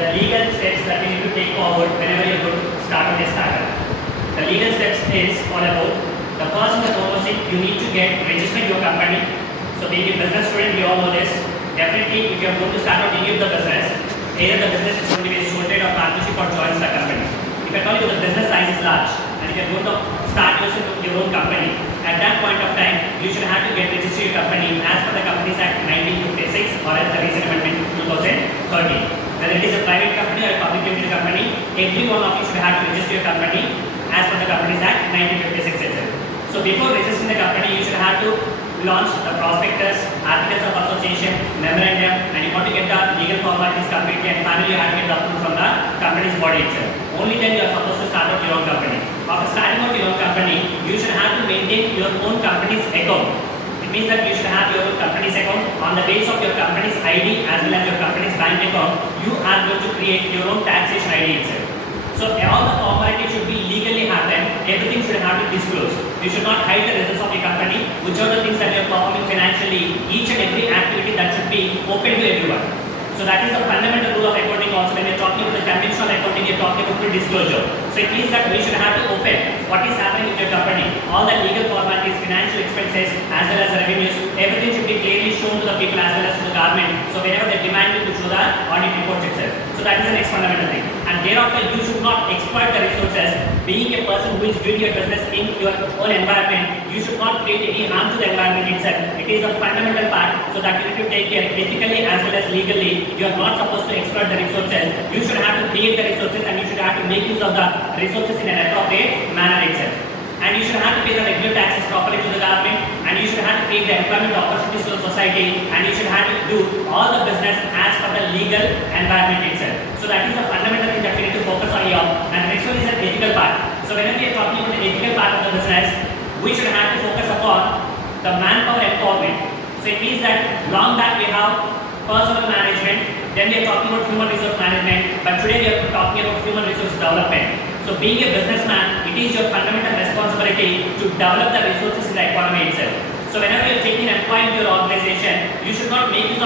the legal steps that you need to take forward whenever you're going to start with a startup. The legal steps is all about the first and the foremost thing, you need to get registered your company. So being a business student, we all know this. Definitely, if you are going to start out any of the business, either the business is going to be a sole trade or partnership or joins the company. If I tell you the business size is large and if you are going to start your own company, at that point of time, you should have to get registered your company as per the Companies Act 1956 or as the recent amendment 2013. Whether it is a private company or a public limited company, every one of you should have to register your company as per the Companies Act 1956 itself. So before registering the company, you should have to launch the prospectus, articles of association, memorandum, and you want to get the legal formalities completely, and finally you have to get the approval from the company's body itself. Only then you are supposed to start out your own company. After starting out your own company, you should have to maintain your own company's account. It means that you should have your own company's account. On the base of your company's ID as well as your company's bank account, you are going to create your own taxation ID itself. So all the formalities should be legally happen. Everything should have to disclose. You should not hide the results of your company, which are the things that you are performing financially. Each and every activity that should be open to everyone. So that is the fundamental rule of accounting also. When we are talking about the conventional accounting, we are talking about full disclosure. So it means that we should have to open what is happening with your company. All the legal formalities, financial expenses, as well as revenues, everything should be clearly shown to the people as well as to the government. So whenever they demand you to show the audit reports itself. So that is the next fundamental thing. And thereafter, you should not exploit the resources. Being a person who is doing your business in your own environment, you should not create any harm to the environment itself. It is a fundamental part, so that you need to take care ethically as well as legally. You are not supposed to exploit the resources. You should have to create the resources and you should have to make use of the resources in an appropriate manner itself. And you should have to pay the regular taxes properly to the government, and you should have to create the employment opportunities to the society, and you should have to do all the business as per the legal environment itself. So that is the fundamental thing that we need to focus on here. And the next one is the ethical part. So whenever we are talking about the ethical part of the business, we should have to focus upon the manpower empowerment. So it means that long back we have personal management, then we are talking about human resource management, but today we are talking about human resource development. So being a businessman, it is your fundamental responsibility to develop the resources in the economy itself. So whenever you are taking an employee into your organization, you should not make use of